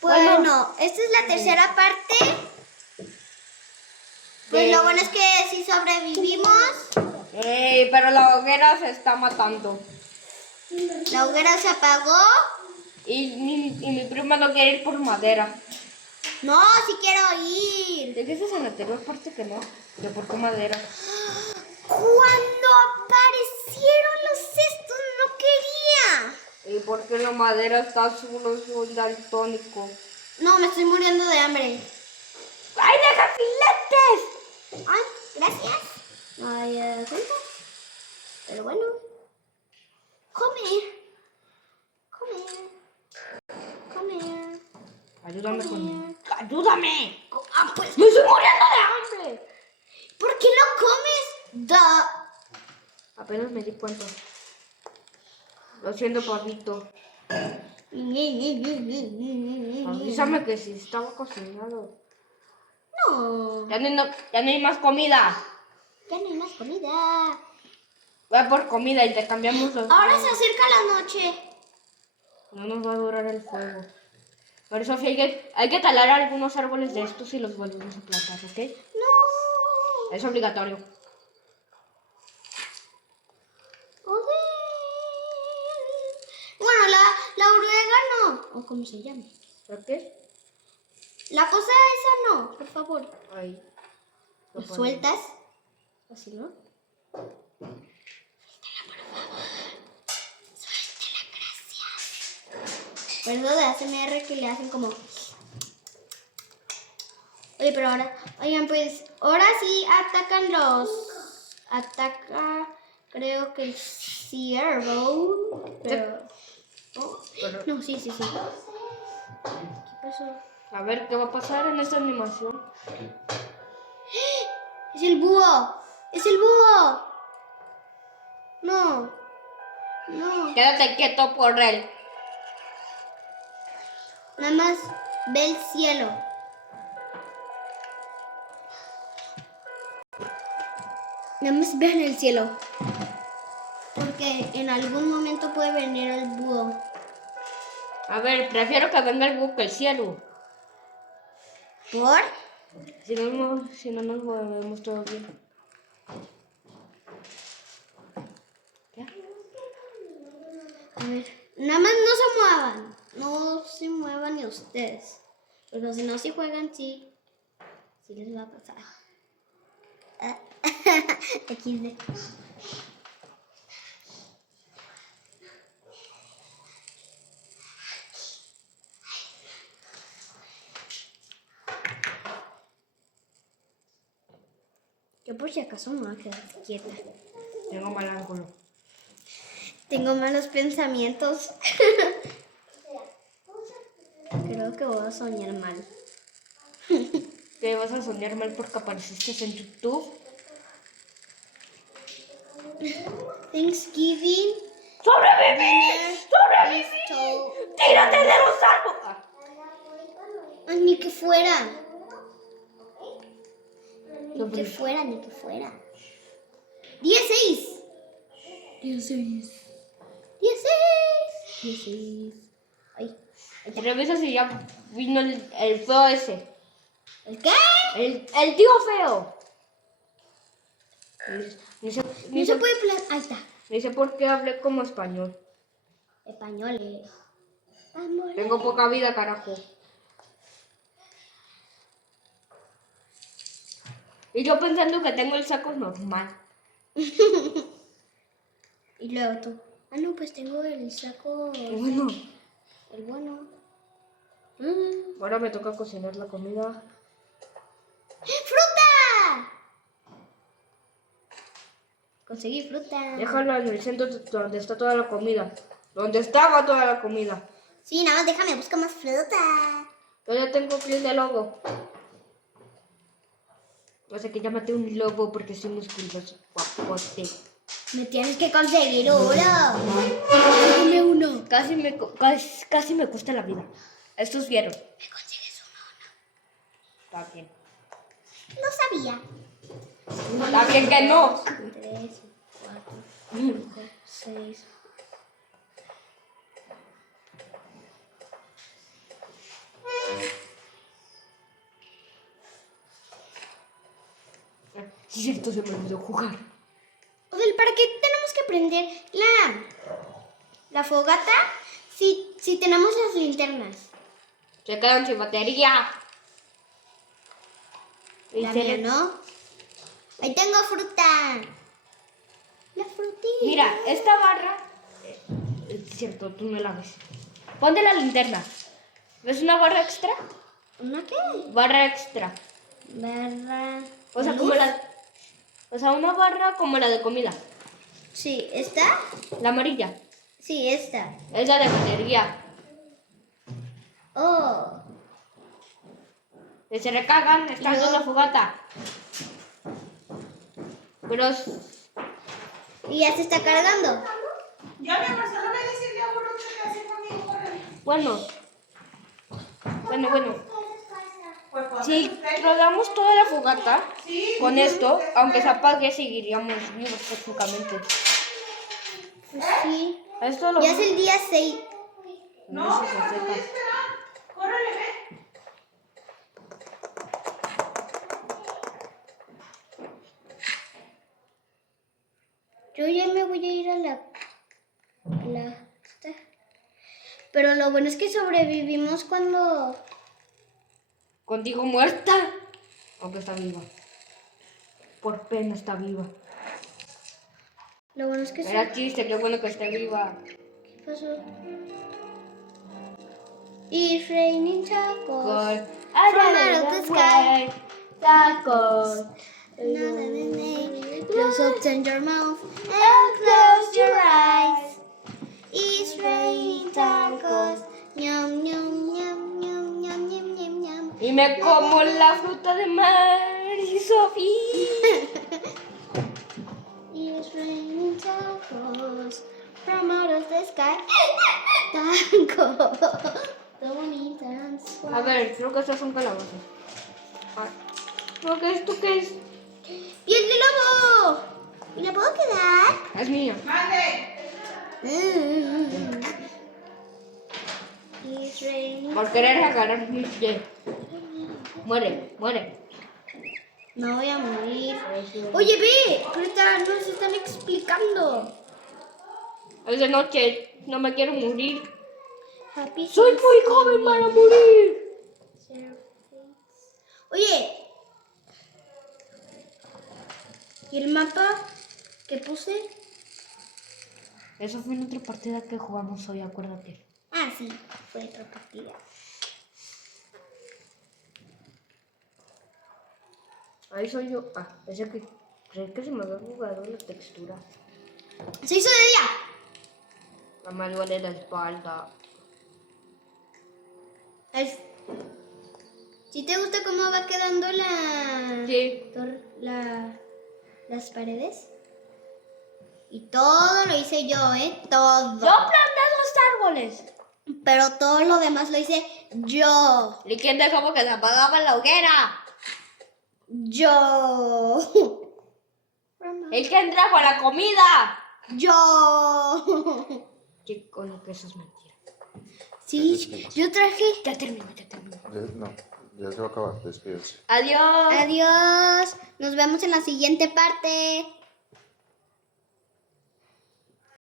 Bueno, esta es la tercera parte. Pues lo bueno es que sí sobrevivimos. Pero la hoguera se está matando. La hoguera se apagó. Y mi prima no quiere ir por madera. No, sí quiero ir. Dijiste en la anterior parte que no, que por qué madera. Cuando aparecieron los cestos no quería. ¿Y por qué la madera está azul? Soy daltónico. No, me estoy muriendo de hambre. ¡Ay, deja filetes! Ay, gracias. No hay cuenta. Pero bueno. Comer. Ayúdame con... ¡Ayúdame! Pues, ¡Me estoy muriendo de hambre! ¿por qué no comes? Apenas me di cuenta. Lo siento, papito. Avísame que si estaba cocinado. No. Ya no hay más comida. Ya no hay más comida. Voy por comida y te cambiamos los... Ahora se acerca la noche. No nos va a durar el fuego. Por eso hay que talar algunos árboles de estos y los volvemos a plantar, ¿ok? No. Es obligatorio. Bueno, la oruga no. ¿O cómo se llama? ¿Por qué? La cosa esa no, por favor. Ahí. ¿Lo sueltas? Así, ¿no? Perdón de ASMR que le hacen como... Oye, pero ahora... Oigan, pues... Ahora sí atacan los... Ataca... Creo que el ciervo. Pero... Oh, no, sí. ¿Qué pasó? A ver, ¿qué va a pasar en esta animación? ¡Es el búho! ¡Es el búho! No. Quédate quieto por él. Nada más ve el cielo. Nada más vean el cielo. Porque en algún momento puede venir el búho. A ver, prefiero que venga el búho que el cielo. ¿Por? Si no nos movemos todo bien. ¿Ya? A ver, nada más no se muevan. No se muevan ni ustedes. Pero si no, si juegan, sí les va a pasar. XD. Yo por si acaso me voy a quedar quieta. Tengo mal ángulo. Tengo malos pensamientos. Creo que voy a soñar mal. ¿Te vas a soñar mal porque apareciste en YouTube? Thanksgiving. ¡Sobreviví! ¡Sobreviví! ¡Tírate de los árboles! Ay, ni que fuera. Ni que fuera. 16. 16. Ay. Revisa si ya vino el feo ese. ¿El qué? El tío feo. Ni sé No se puede Ahí está. Ni sé por qué hablé como español. Español. Tengo poca vida, carajo. Y yo pensando que tengo el saco normal. Y luego tú. Ah, no, pues tengo el saco. Bueno. El bueno. Ahora me toca cocinar la comida. ¡Fruta! Conseguí fruta. Déjalo en el centro donde está toda la comida. Donde estaba toda la comida. Sí, nada más déjame buscar más fruta. Yo ya tengo piel de lobo. O sea que ya maté un lobo porque soy musculoso. Guapote. Me tienes que conseguir uno. Dame uno. Casi me cuesta la vida. Estos vieron. ¿Me consigues uno? Está bien. No sabía. Está bien que no. 3, 4, 5, 6. Sí, cierto, se me olvidó jugar. Odel, ¿para qué tenemos que prender la fogata si tenemos las linternas? Se quedan sin batería. La mía, ¿no? Ahí tengo fruta. La frutilla. Mira, esta barra... es cierto, tú no la ves. Ponte la linterna. ¿Ves una barra extra? ¿Una qué? Barra extra. Barra. O sea, ¿de como luz? una barra como la de comida. Sí, ¿esta? La amarilla. Sí, esta. Es la de batería. Oh. Que se recargan estando en la fogata. Pero Y ya se está cargando. Ya, mi amor, solo me dice el diablo que hace conmigo, córrele. bueno. Pues, Si rodamos toda la fogata con esto, aunque se apague, seguiríamos vivos técnicamente. Pues sí. Esto lo Ya es el día 6. No, mi amor, te voy a esperar. Córrele, ve. Yo ya me voy a ir a esta. Pero lo bueno es que sobrevivimos cuando... contigo muerta. Aunque está viva. Por pena está viva. Lo bueno es que... Era chiste, qué bueno que esté viva. ¿Qué pasó? It's raining tacos. Con... From out of the sky. Tacos. Close open your mouth and close your eyes. It's raining tacos. Ñam, ñam, ñam, ñam, ñam, ñam, ñam, ñam. Y me como la fruta de mar y Sofía. It's raining tacos from out of the sky. Tacos. Bonitas. A ver, creo que estas son calabazas. Ah, creo que esto que es. ¡Piel de lobo! ¿Y la puedo quedar? Es mía. Mande. It's raining. Por querer agarrar mi pie. Muere, muere. No voy a morir. Oye, ve, Creta, nos están explicando. Es de noche, no me quiero morir. Happy Soy muy joven para morir. Oye, ¿y el mapa que puse? Eso fue en otra partida que jugamos hoy, acuérdate. Ah, sí, fue otra partida. Ahí soy yo. Ah, ese que creí que se me había jugado la textura. Se hizo de día. La me duele la espalda. ¿Sí te gusta cómo va quedando Sí. las paredes? Y todo lo hice yo, todo. Yo planté los árboles. Pero todo lo demás lo hice yo. ¿Y quién dejó que se apagaba la hoguera? Yo. ¿Y quién trajo la comida? Yo. ¿Qué coño que eso es mentira? Sí, yo traje. Ya termino, ya termino. No, ya se va a acabar, despídense. Adiós. Adiós. Nos vemos en la siguiente parte.